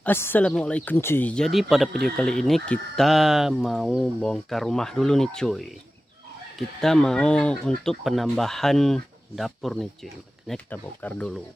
Assalamualaikum cuy. Jadi pada video kali ini kita mau bongkar rumah dulu nih cuy. Kita mau untuk penambahan dapur nih cuy. Makanya kita bongkar dulu.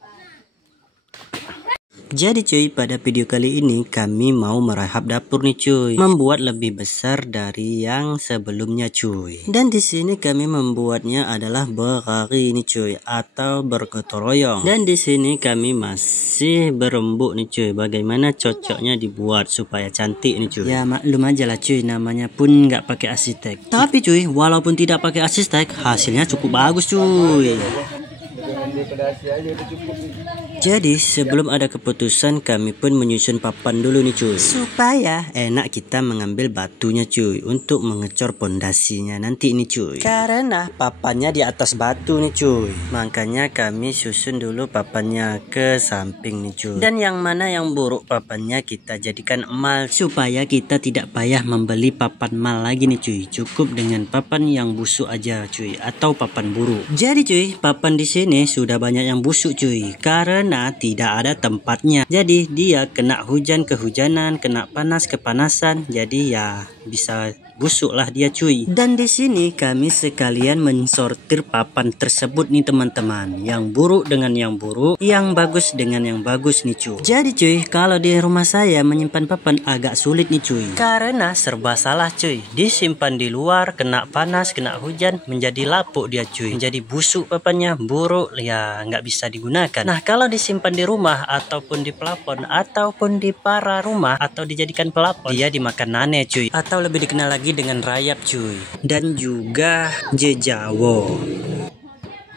Jadi cuy, pada video kali ini kami mau merahap dapur nih cuy, membuat lebih besar dari yang sebelumnya cuy. Dan di sini kami membuatnya adalah berari nih cuy, atau bergotong royong. Dan di sini kami masih berembuk nih cuy, bagaimana cocoknya dibuat supaya cantik nih cuy. Ya maklum aja lah cuy, namanya pun nggak pakai arsitek. Tapi cuy, walaupun tidak pakai arsitek, hasilnya cukup bagus cuy. Jadi sebelum ada keputusan, kami pun menyusun papan dulu nih cuy, supaya enak kita mengambil batunya cuy untuk mengecor pondasinya nanti nih cuy. Karena papannya di atas batu nih cuy, makanya kami susun dulu papannya ke samping nih cuy. Dan yang mana yang buruk papannya kita jadikan emal, supaya kita tidak payah membeli papan mal lagi nih cuy. Cukup dengan papan yang busuk aja cuy, atau papan buruk. Jadi cuy, papan di sini sudah banyak yang busuk cuy, karena tidak ada tempatnya. Jadi dia kena hujan kehujanan, kena panas kepanasan, jadi ya bisa busuk lah dia cuy. Dan di sini kami sekalian mensortir papan tersebut nih teman-teman, yang buruk dengan yang buruk, yang bagus dengan yang bagus nih cuy. Jadi cuy, kalau di rumah saya menyimpan papan agak sulit nih cuy, karena serba salah cuy. Disimpan di luar, kena panas, kena hujan, menjadi lapuk dia cuy, menjadi busuk papannya, buruk ya, nggak bisa digunakan. Nah kalau disimpan di rumah ataupun di plafon ataupun di para rumah atau dijadikan pelapon, dia dimakan nane cuy, atau lebih dikenal lagi dengan rayap cuy, dan juga jejawo.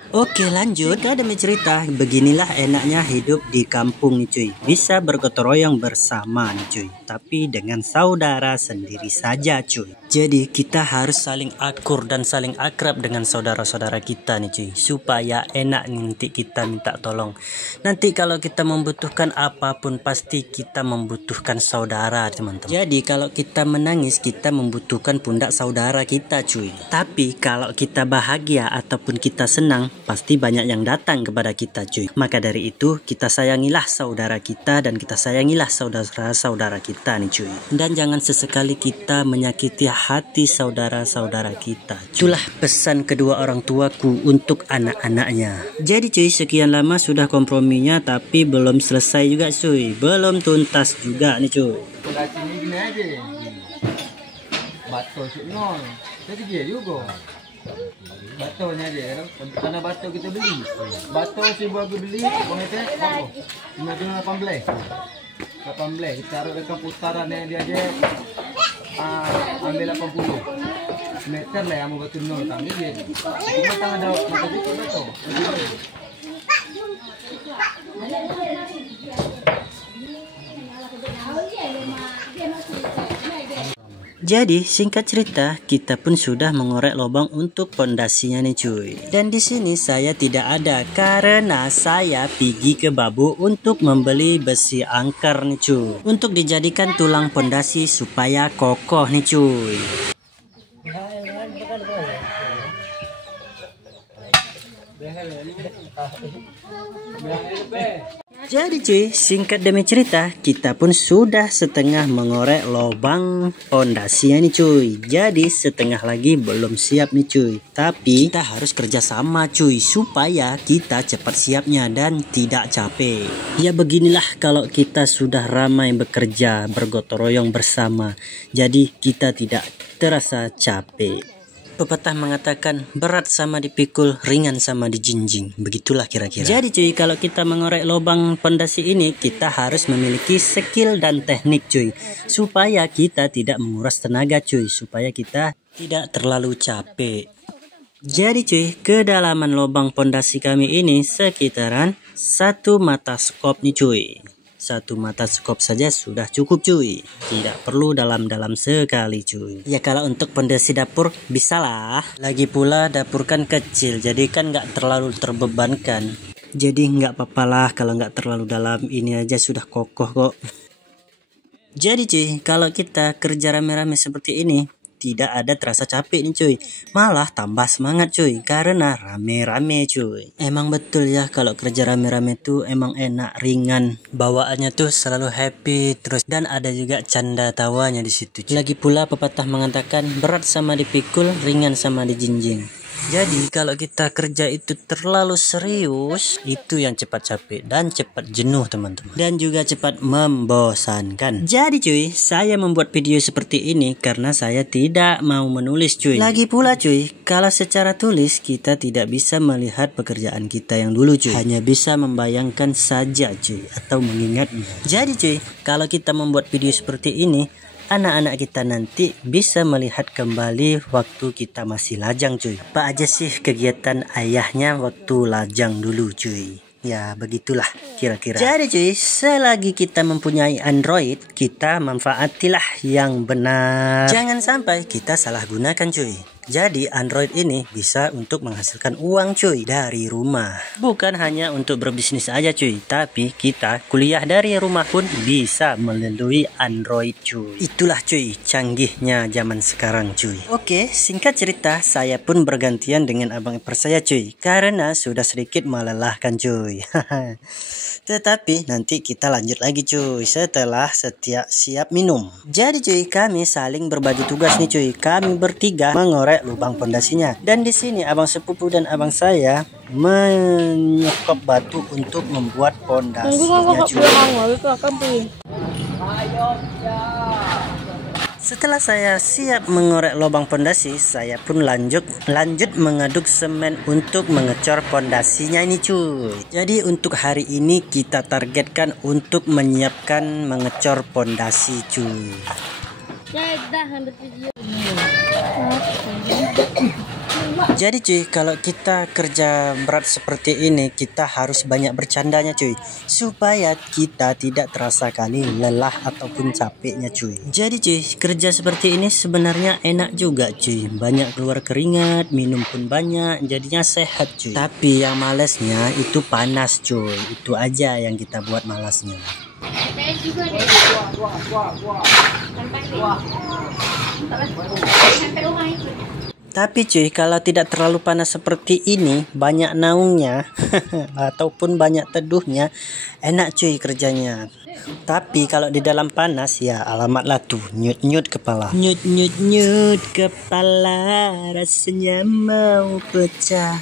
Oke lanjut ke demi cerita. Beginilah enaknya hidup di kampung nih cuy, bisa bergotong royong bersama nih cuy, tapi dengan saudara sendiri saja cuy. Jadi kita harus saling akur dan saling akrab dengan saudara-saudara kita nih cuy, supaya enak nanti kita minta tolong. Nanti kalau kita membutuhkan apapun, pasti kita membutuhkan saudara teman-teman. Jadi kalau kita menangis, kita membutuhkan pundak saudara kita cuy. Tapi kalau kita bahagia ataupun kita senang, pasti banyak yang datang kepada kita cuy. Maka dari itu kita sayangilah saudara kita, dan kita sayangilah saudara-saudara kita nih cuy. Dan jangan sesekali kita menyakiti hati saudara-saudara kita. Itulah pesan kedua orang tuaku untuk anak-anaknya. Jadi cuy, sekian lama sudah komprominya, tapi belum selesai juga cuy, belum tuntas juga nih cuy. Batonya dia, karena bato kita beli. Bato si buah beli, uang itu berapa? 18. Kita taruh dekat putarannya dia ambil 80 meter lah yang mau batu nol kami dia. Cuma tangan ada mata itu bato. Jadi singkat cerita, kita pun sudah mengorek lubang untuk pondasinya nih cuy. Dan di sini saya tidak ada karena saya pergi ke Babu untuk membeli besi angker nih cuy, untuk dijadikan tulang pondasi supaya kokoh nih cuy. Jadi cuy, singkat demi cerita, kita pun sudah setengah mengorek lubang pondasinya nih cuy. Jadi setengah lagi belum siap nih cuy, tapi kita harus kerja sama cuy, supaya kita cepat siapnya dan tidak capek. Ya beginilah kalau kita sudah ramai bekerja bergotong royong bersama, jadi kita tidak terasa capek. Pepatah mengatakan berat sama dipikul, ringan sama dijinjing. Begitulah kira-kira. Jadi cuy, kalau kita mengorek lubang pondasi ini, kita harus memiliki skill dan teknik cuy, supaya kita tidak menguras tenaga cuy, supaya kita tidak terlalu capek. Jadi cuy, kedalaman lubang pondasi kami ini sekitaran 1 mata skop nih cuy. 1 mata skop saja sudah cukup cuy, tidak perlu dalam-dalam sekali cuy. Ya kalau untuk pondasi dapur bisalah. Lagi pula dapur kan kecil, jadi kan nggak terlalu terbebankan. Jadi nggak apa-apa lah kalau nggak terlalu dalam, ini aja sudah kokoh kok. Jadi cuy, kalau kita kerja rame-rame seperti ini, tidak ada terasa capek nih cuy, malah tambah semangat cuy, karena rame-rame cuy. Emang betul ya kalau kerja rame-rame tuh emang enak, ringan, bawaannya tuh selalu happy terus, dan ada juga canda tawanya di situ cuy. Lagi pula pepatah mengatakan berat sama dipikul, ringan sama dijinjing. Jadi kalau kita kerja itu terlalu serius, itu yang cepat capek dan cepat jenuh teman-teman, dan juga cepat membosankan. Jadi cuy, saya membuat video seperti ini karena saya tidak mau menulis cuy. Lagi pula cuy, kalau secara tulis kita tidak bisa melihat pekerjaan kita yang dulu cuy, hanya bisa membayangkan saja cuy, atau mengingatnya. Jadi cuy, kalau kita membuat video seperti ini, anak-anak kita nanti bisa melihat kembali waktu kita masih lajang cuy. Apa aja sih kegiatan ayahnya waktu lajang dulu cuy. Ya begitulah kira-kira. Jadi cuy, selagi kita mempunyai Android, kita manfaatilah yang benar. Jangan sampai kita salah gunakan cuy. Jadi Android ini bisa untuk menghasilkan uang cuy dari rumah. Bukan hanya untuk berbisnis aja cuy, tapi kita kuliah dari rumah pun bisa melalui Android cuy. Itulah cuy canggihnya zaman sekarang cuy. Oke, singkat cerita saya pun bergantian dengan abang ipar saya cuy, karena sudah sedikit melelahkan cuy. Tetapi nanti kita lanjut lagi cuy setelah siap minum. Jadi cuy, kami saling berbagi tugas nih cuy. Kami bertiga mengorek lubang pondasinya, dan di sini abang sepupu dan abang saya menyekop batu untuk membuat pondasinya cuy. Setelah saya siap mengorek lubang pondasi, saya pun lanjut mengaduk semen untuk mengecor pondasinya ini cuy. Jadi untuk hari ini kita targetkan untuk menyiapkan mengecor pondasi cuy. Jadi cuy, kalau kita kerja berat seperti ini, kita harus banyak bercandanya cuy, supaya kita tidak terasa kali lelah ataupun capeknya cuy. Jadi cuy, kerja seperti ini sebenarnya enak juga cuy, banyak keluar keringat, minum pun banyak, jadinya sehat cuy. Tapi yang malesnya itu panas cuy, itu aja yang kita buat malasnya. Tapi cuy, kalau tidak terlalu panas seperti ini, banyak naungnya ataupun banyak teduhnya, enak cuy kerjanya. Tapi kalau di dalam panas, ya alamatlah tuh nyut-nyut kepala. Nyut-nyut kepala, rasanya mau pecah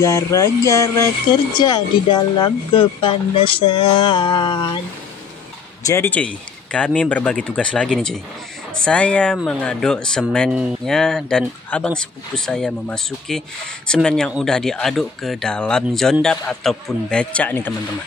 gara-gara kerja di dalam kepanasan. Jadi cuy, kami berbagi tugas lagi nih cuy. Saya mengaduk semennya dan abang sepupu saya memasuki semen yang udah diaduk ke dalam jondap ataupun becak nih teman-teman.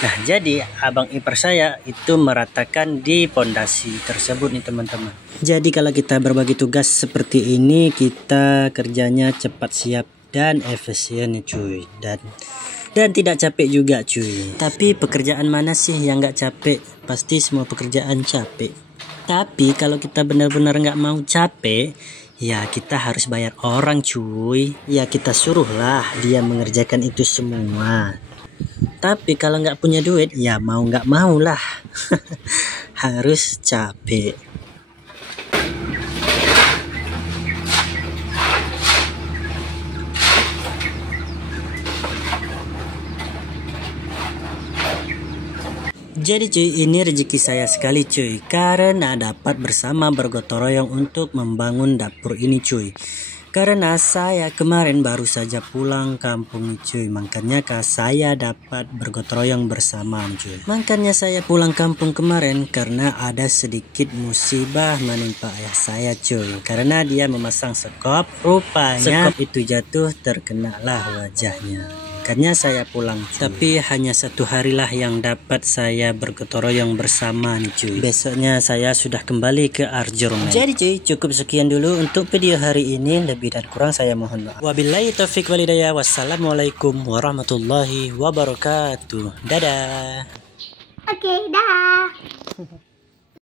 Nah, jadi abang ipar saya itu meratakan di pondasi tersebut nih teman-teman. Jadi kalau kita berbagi tugas seperti ini, kita kerjanya cepat siap dan efisien nih cuy, dan tidak capek juga cuy. Tapi pekerjaan mana sih yang nggak capek? Pasti semua pekerjaan capek. Tapi kalau kita benar-benar nggak mau capek, ya kita harus bayar orang cuy. Ya kita suruhlah dia mengerjakan itu semua. Tapi kalau nggak punya duit, ya mau nggak mau lah. Harus capek. Jadi cuy, ini rezeki saya sekali cuy, karena dapat bersama bergotong royong untuk membangun dapur ini cuy. Karena saya kemarin baru saja pulang kampung cuy, makanya saya dapat bergotong royong bersama cuy. Makanya saya pulang kampung kemarin karena ada sedikit musibah menimpa ayah saya cuy. Karena dia memasang sekop, rupanya sekop itu jatuh, terkenalah wajahnya. Makanya saya pulang cuy. Tapi hanya 1 harilah yang dapat saya bergotong royong bersama nih cuy. Besoknya saya sudah kembali ke Arjurung. Jadi cuy, cukup sekian dulu untuk video hari ini. Lebih dan kurang saya mohon maaf. Wabillahi taufiq walhidayah. Wassalamualaikum warahmatullahi wabarakatuh. Dadah. Oke, dah.